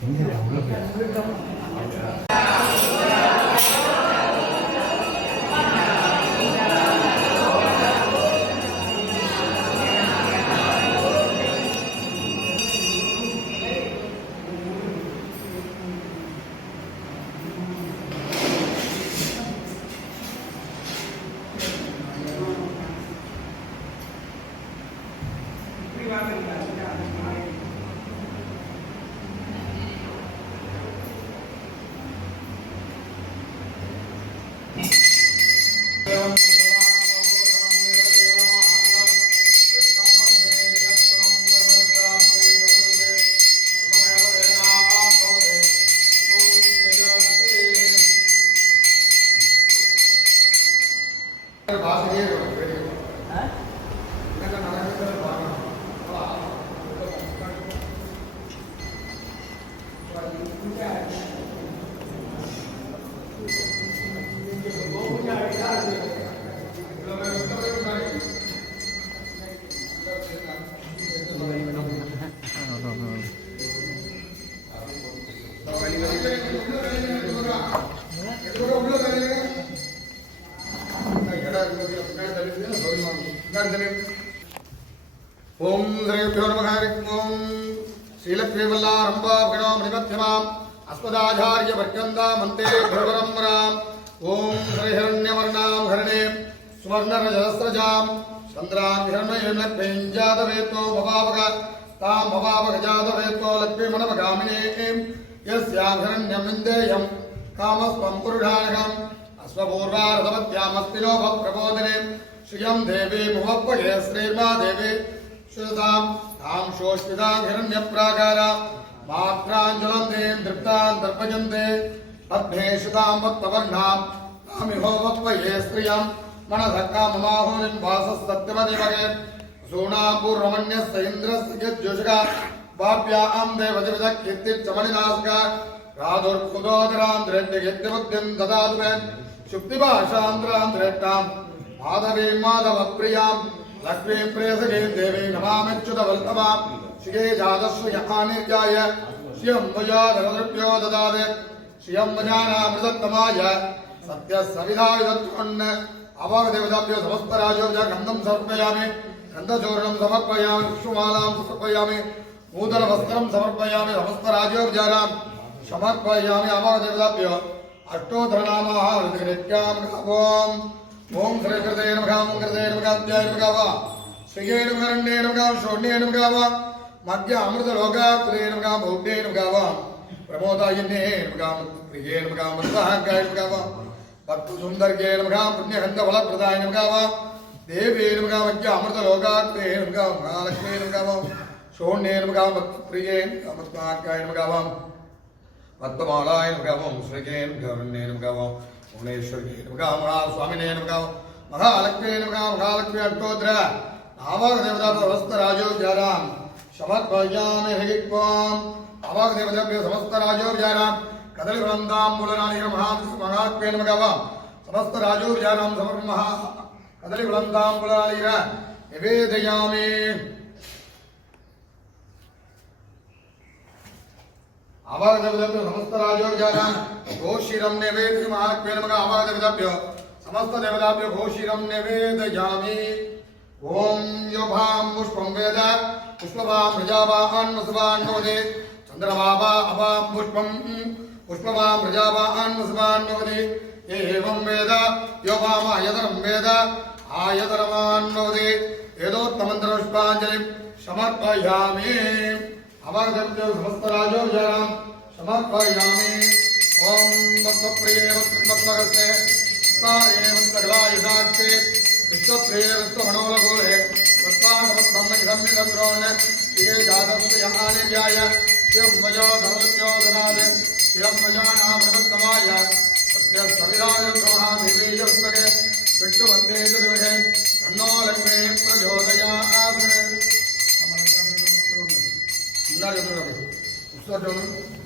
굉장히 올라가요. ఓం శ్రీభ్యో నమ ఓం శ్రీలక్ష్మీవల్లారంభాభిణో మణిమధ్యమాం అస్మదాచార్యవర్గందామంతే భ్రవరంబరాం ఓం శ్రీహిరణ్యవర్ణాం హరిణే సువర్ణరజస్రజాం చంద్రాం హిరణ్యలక్ష్మీం జాతవేత్తో భవావక తాం భవావక జాతవేత్తో లక్ష్మీమణవగామినే యస్యాం హిరణ్యమిందేయం కామస్వం పురుషాణం అశ్వపూర్వారథమధ్యామస్తి లోభ ప్రబోధనే శ్రియం దేవి ముహప్పగే శ్రీర్మా దేవి శుతాం తాం శోష్మితాం హిరణ్యప్రాకార మాత్రాంజలం దేం దృప్తాం దర్పజంతే పద్మేషుతాం వత్తవర్ణాం తామిహోవత్వయే స్త్రియం మనస కామమాహోనిం వాసస్తత్యమదివగే సూణాంబురమణ్యస్య ఇంద్రస్య యజ్జుషగా వాప్యాం దేవదివిజ కీర్తిర్చమణినాశక ராதுர்குதோதராந்திரேட்டெத்திபுத்தியம் ததாதுரன் சுக்திபாஷாந்திராந்திரேட்டாம். மாதவீம் மாதவ பிரியாம் லக்ஷ்மீம் பிரேசகீம் தேவீம் நமாமிச்சுத வல்லமாம் ஸ்ரீகே ஜாதஸ்வ யகானிர்யாய ஸ்ரீயம் மயா தனதிருப்பியோ ததாதே ஸ்ரீயம் மஜானாமிருதத்தமாய சத்ய சவிதாயுதத்வன் அவாகதேவதாபியோ சமஸ்தராஜோஜா கந்தம் சமர்ப்பயாமி. கந்தச்சூர்ணம் சமர்ப்பயாமி. புஷ்பமாலாம் சமர்ப்பயாமி. நூதன வஸ்திரம் சமர்ப்பயாமி. சமஸ்தராஜோஜாராம் సమర్పయామి అమోదేవతాభ్యో అష్టోధరనామా నిత్యాం ఓం ఓం శ్రీకృతే నమకాం కృతే నమకాధ్యాయ నమకావ శ్రీయే నమకరణే నమకాం శోణ్యే నమకావ మధ్య అమృత లోకాకులే నమకాం భౌమ్యే నమకావ ప్రమోదాయన్యే నమకాం ప్రియే నమకాం మత్సహాంకాయ నమకావ భక్తు సుందర్గే నమకాం పుణ్యహంత ఫలప్రదాయ నమకావ దేవే నమకాం మధ్య అమృత లోకాకులే నమకాం మహాలక్ష్మీ నమకావ శోణ్యే నమకాం పద్మమాలాయ నమః ఓం శ్రీకే నమః ఓం భువనేశ్వరి నమగా మహాస్వామినే నమగా మహాలక్ష్మీ నమగా మహాలక్ష్మి అష్టోద్ర నామక దేవతా సమస్త రాజోజారాం సమర్పయామి హరిక్వాం నామక దేవతాభ్యో సమస్త రాజోజారాం కదలి వృందాంబులరాణి మహా మహాత్మే నమగా సమస్త రాజోజారాం సమర్ మహా కదలి వృందాంబులరాణి ಅವಾಗದಭ್ಯ ಸಮಸ್ತ ರಾಜೋಜಾಂ ಘೋಷಿರಂ ನೈವೇದ್ಯ ಮಹಾತ್ಮೇ ನಮಃ ಅವಾಗದಭ್ಯ ಸಮಸ್ತ ದೇವತಾಭ್ಯ ಘೋಷಿರಂ ನೈವೇದಯಾಮಿ ಓಂ ಯೋಭಾಂ ಪುಷ್ಪಂ ವೇದ पुष्पवाम प्रजावाहन वसवान नोदे चंद्रभावा अवाम पुष्पम पुष्पवाम प्रजावाहन वसवान नोदे एवं वेद यो वाम आयतरम वेद, आयतरमान नोदे एदोत्तमंत्र पुष्पांजलि समर्पयामि। अमागर्भ्यो समस्तराजो विजानाम् समर्पयामि ॐ भक्तप्रिये भक्तकृते स्तारे भक्तगलायुधाक्षे विश्वप्रिये विश्वमणोलगोले भक्तानभक्तम्मिधम्मिधन्द्रोन् जातस्य उन्नार जो उत्तर ज़मीन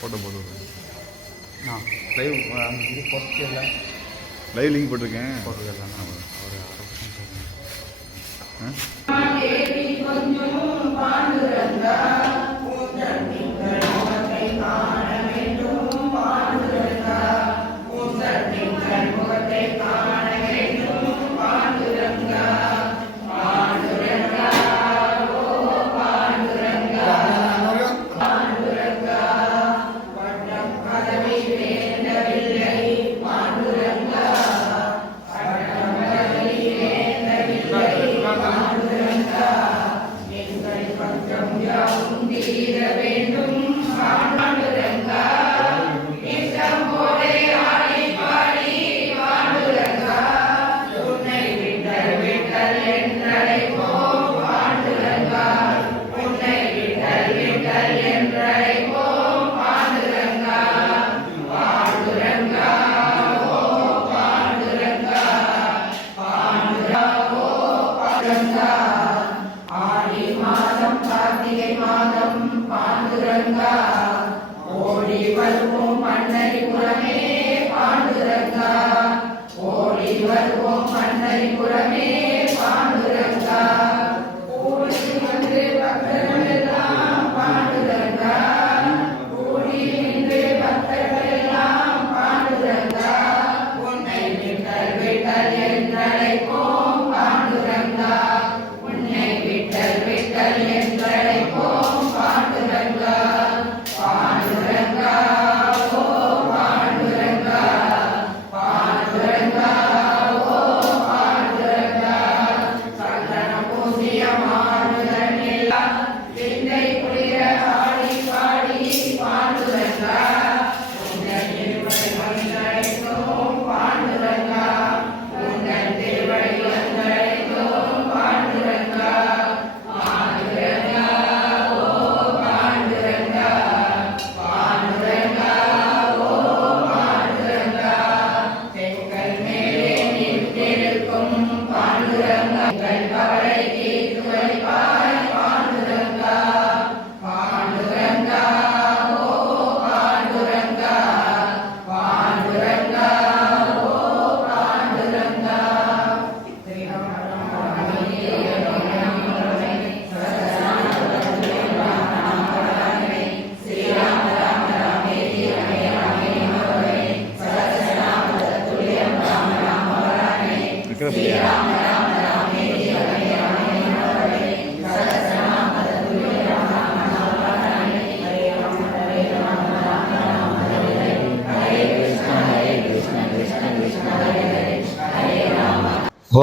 போட்டோ போட்டு லைவ் இது போட்டிருக்கல லைவ் லிங்க் போட்டிருக்கேன். போட்டிருக்கலாம் ஒரு ஒரு அரை வருஷம்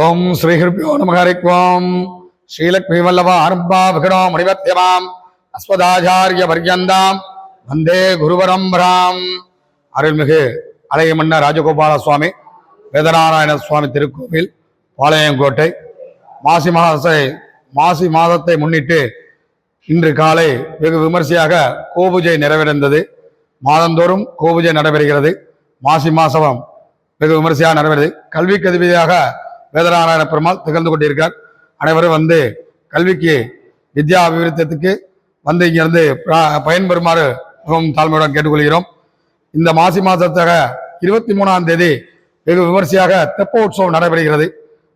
ஓம் ஸ்ரீஹிருப்பியோ நம ஓம் ஸ்ரீலக்ஷ்மி வல்லப ஆரம்பா விகடோ மணிவத்தியமாம் அஸ்வதாச்சாரிய பர்யந்தாம். வந்தே குருபரம்பராம். அருள்மிகு அலையமன்ன ராஜகோபால சுவாமி வேதநாராயண சுவாமி திருக்கோவில் பாளையங்கோட்டை. மாசி மாசை மாசி மாதத்தை முன்னிட்டு இன்று காலை வெகு விமர்சையாக கோபூஜை நிறைவேறந்தது மாதந்தோறும் கோபூஜை நடைபெறுகிறது. மாசி மாசம் வெகு விமர்சையாக நடைபெறுது கல்விக்கு அதிபதியாக வேதநாராயண பெருமாள் திகழ்ந்து கொண்டிருக்கார் அனைவரும் வந்து கல்விக்கு வித்யா அபிவிருத்தத்துக்கு வந்து இங்கிருந்து ப- பயன்பெறுமாறு மிகவும் தாழ்மையுடன் கேட்டுக்கொள்கிறோம். இந்த மாசி மாதத்தாக இருபத்தி மூணாம் தேதி வெகு விமர்சையாக தெப்ப உற்சவம் நடைபெறுகிறது.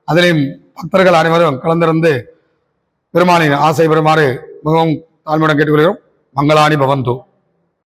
அதிலும் பக்தர்கள் அனைவரும் கலந்திருந்து பெருமானின் ஆசை பெறுமாறு மிகவும் தாழ்மையுடன் கேட்டுக்கொள்கிறோம். மங்களாணி பவந்து.